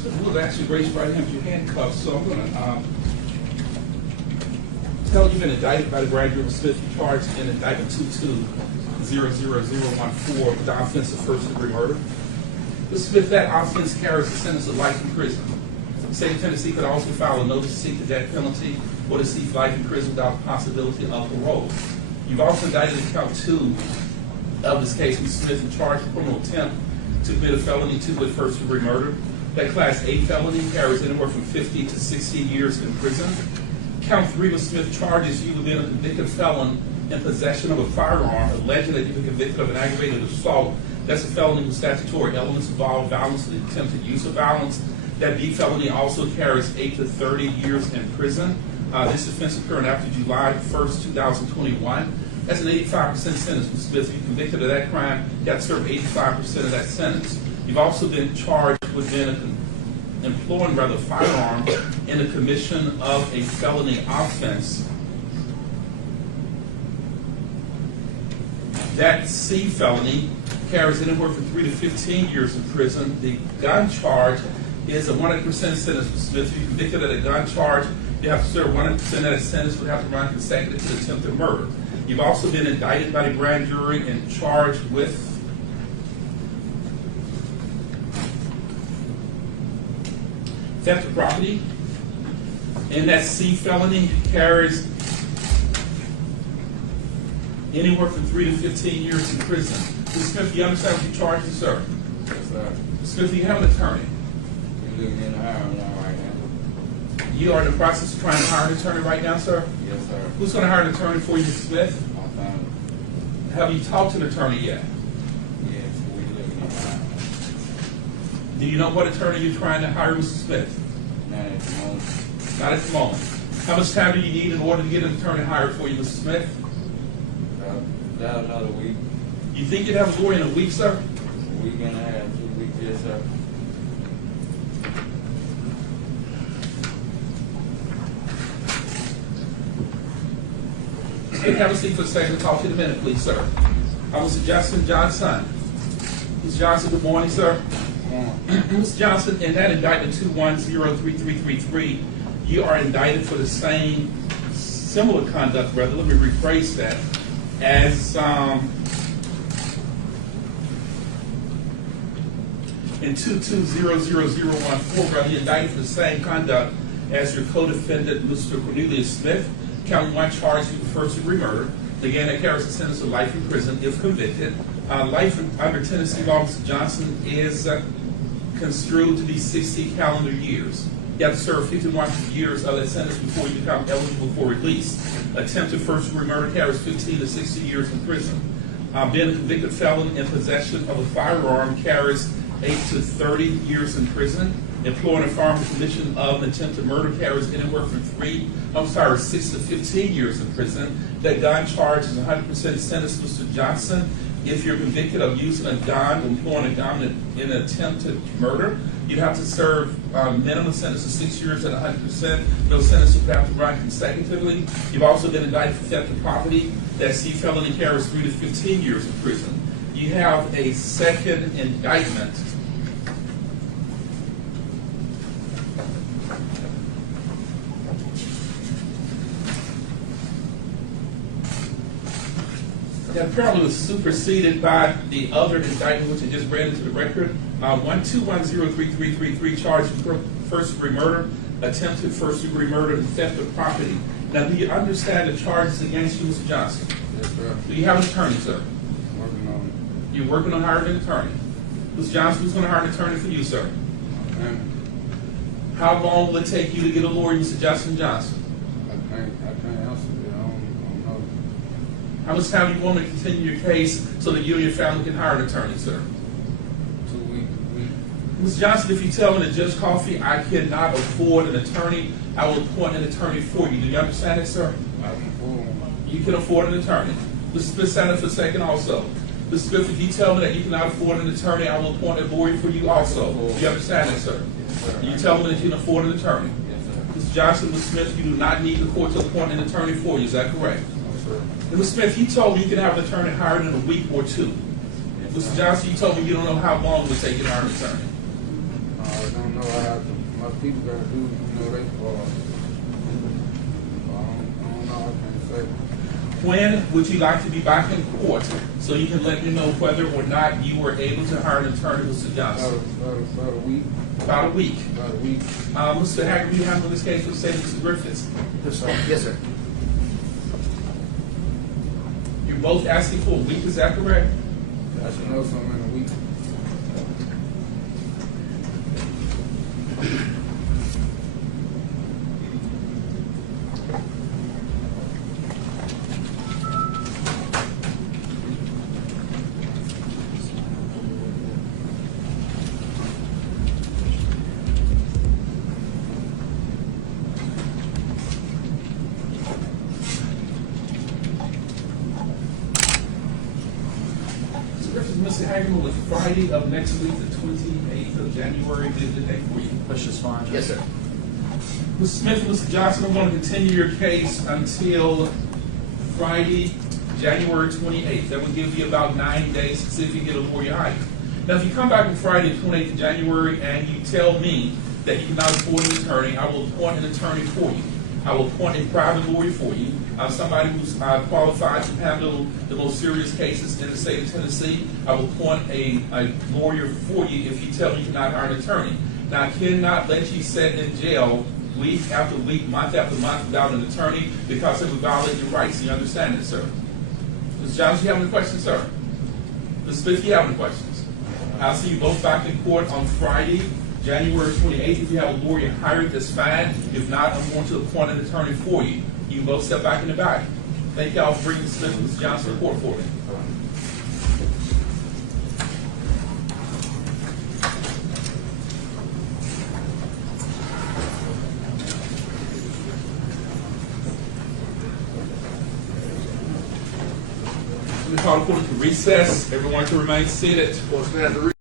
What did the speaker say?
Smith, we'll actually raise your right hand with your handcuffs. So I'm going to tell you've been indicted by the grand jury of Smith. You charged in indictment 22-00014 with the offense of first-degree murder. Mr. Smith, that offense carries a sentence of life in prison. The state of Tennessee could also file a notice to seek the death penalty or to seek life in prison without the possibility of parole. You've also indicted in count 2 of this case, Mr. Smith, and charged with criminal attempt to commit a felony 2 with first-degree murder. That Class A felony carries anywhere from 50 to 60 years in prison. Count 3, Mr. Smith, charges you with being a convicted felon in possession of a firearm, alleging that you've been convicted of an aggravated assault. That's a felony with statutory elements involved violence and attempted use of violence. That B felony also carries 8 to 30 years in prison. This offense occurred after July 1st, 2021. That's an 85% sentence, Mr. Smith. If you're convicted of that crime, you have to serve 85% of that sentence. You've also been charged with employing a firearm in the commission of a felony offense. That C felony carries anywhere from 3 to 15 years in prison. The gun charge is a 100% sentence, Mr. Smith. If you're convicted of a gun charge, you have to serve 100% of that sentence would have to run consecutive to attempted murder. You've also been indicted by the grand jury and charged with theft of property. And that C felony carries anywhere from 3 to 15 years in prison. Mr. Smith, do you understand what you're charged with, sir? Yes, sir. Mr. Smith, do you have an attorney? You're looking in the hiring now right now. You are in the process of trying to hire an attorney right now, sir? Yes, sir. Who's going to hire an attorney for you, Mr. Smith? My family. Have you talked to an attorney yet? Yes, we're looking in the hiring. Do you know what attorney you're trying to hire, Mr. Smith? Not at the moment. Not at the moment. How much time do you need in order to get an attorney hired for you, Mr. Smith? About another week. You think you'd have a lawyer in a week, sir? A week and a half, 2 weeks, yes, sir. Have a seat for a second to talk to you in a minute, please, sir. I'm Mr. Justin Johnson. Mr. Johnson, good morning, sir. Mr. Johnson, in that indictment 2103333, you are indicted for the same similar conduct, rather, let me rephrase that, as in 22-00014, rather, you're indicted for the same conduct as your co-defendant, Mr. Cornelius Smith. Count 1 charged you with first-degree murder. Again, that carries a sentence of life in prison if convicted. Life under Tennessee law, Mr. Johnson, is construed to be 60 calendar years. You have to serve 51 years of that sentence before you become eligible for release. Attempted first-degree murder carries 15 to 60 years in prison. Being a convicted felon in possession of a firearm carries 8 to 30 years in prison. Employing a firearm in the commission of an attempted murder carries anywhere from 6 to 15 years in prison. That gun charge is 100% sentence, Mr. Johnson. If you're convicted of using a gun, employing a gun in an attempted murder, you'd have to serve minimum sentence of 6 years at 100%. Those sentences would have to run consecutively. You've also been indicted for theft of property. That C felony carries 3 to 15 years in prison. You have a second indictment. That apparently was superseded by the other indictment, which I just read into the record. 1210333 charged with first-degree murder, attempted first-degree murder, and theft of property. Now, do you understand the charges against you, Mr. Johnson? Yes, sir. Do you have an attorney, sir? Working on it. You're working on hiring an attorney. Mr. Johnson, who's going to hire an attorney for you, sir? My family. How long will it take you to get a lawyer, Mr. Justin Johnson? I can't answer it. I don't know. How much time do you want to continue your case so that you and your family can hire an attorney, sir? 2 weeks. Mr. Johnson, if you tell me that Judge Coffey, I cannot afford an attorney, I will appoint an attorney for you. Do you understand that, sir? I can afford one. You can afford an attorney. Mr. Smith, stand up for a second also. Mr. Smith, if you tell me that you cannot afford an attorney, I will appoint a lawyer for you also. Do you understand that, sir? Yes, sir. You tell me that you can afford an attorney. Yes, sir. Mr. Johnson, Mr. Smith, you do not need the court to appoint an attorney for you. Is that correct? No, sir. And Mr. Smith, you told me you can have an attorney hired in a week or 2. Yes, Mr. sir. Johnson, you told me you don't know how long it would take you to hire an attorney. I don't know how people gotta do, they part. I don't know, I can't say. When would you like to be back in court so you can let me know whether or not you were able to hire an attorney, Mr. Johnson? About a week. About a week. About a week. Mr. Hager, you handle this case with say Mr. Griffiths. Yes, sir. Yes, sir. You're both asking for a week, is that correct? I should know something in a week. Mr. Hagerman, with Friday of next week, the 28th of January, did the day for you? That's just fine. Yes, sir. Mr. Smith and Mr. Johnson, I'm going to continue your case until Friday, January 28th. That would give you about 9 days to see if you can get a lawyer hired. Now, if you come back on Friday, the 28th of January, and you tell me that you cannot afford an attorney, I will appoint an attorney for you. I will appoint a private lawyer for you, somebody who's qualified to handle the most serious cases in the state of Tennessee. I will appoint a lawyer for you if you tell me you cannot hire an attorney. Now, I cannot let you sit in jail week after week, month after month without an attorney because it would violate your rights. You understand this, sir? Mr. Johnson, you have any questions, sir? Mr. Smith, you have any questions? I'll see you both back in court on Friday, January 28th. If you have a lawyer hired, that's fine. If not, I'm going to appoint an attorney for you. You can both step back in the back. Thank y'all for bringing Smith and Mr. Johnson to court for me. We call the court to recess. Everyone to remain seated.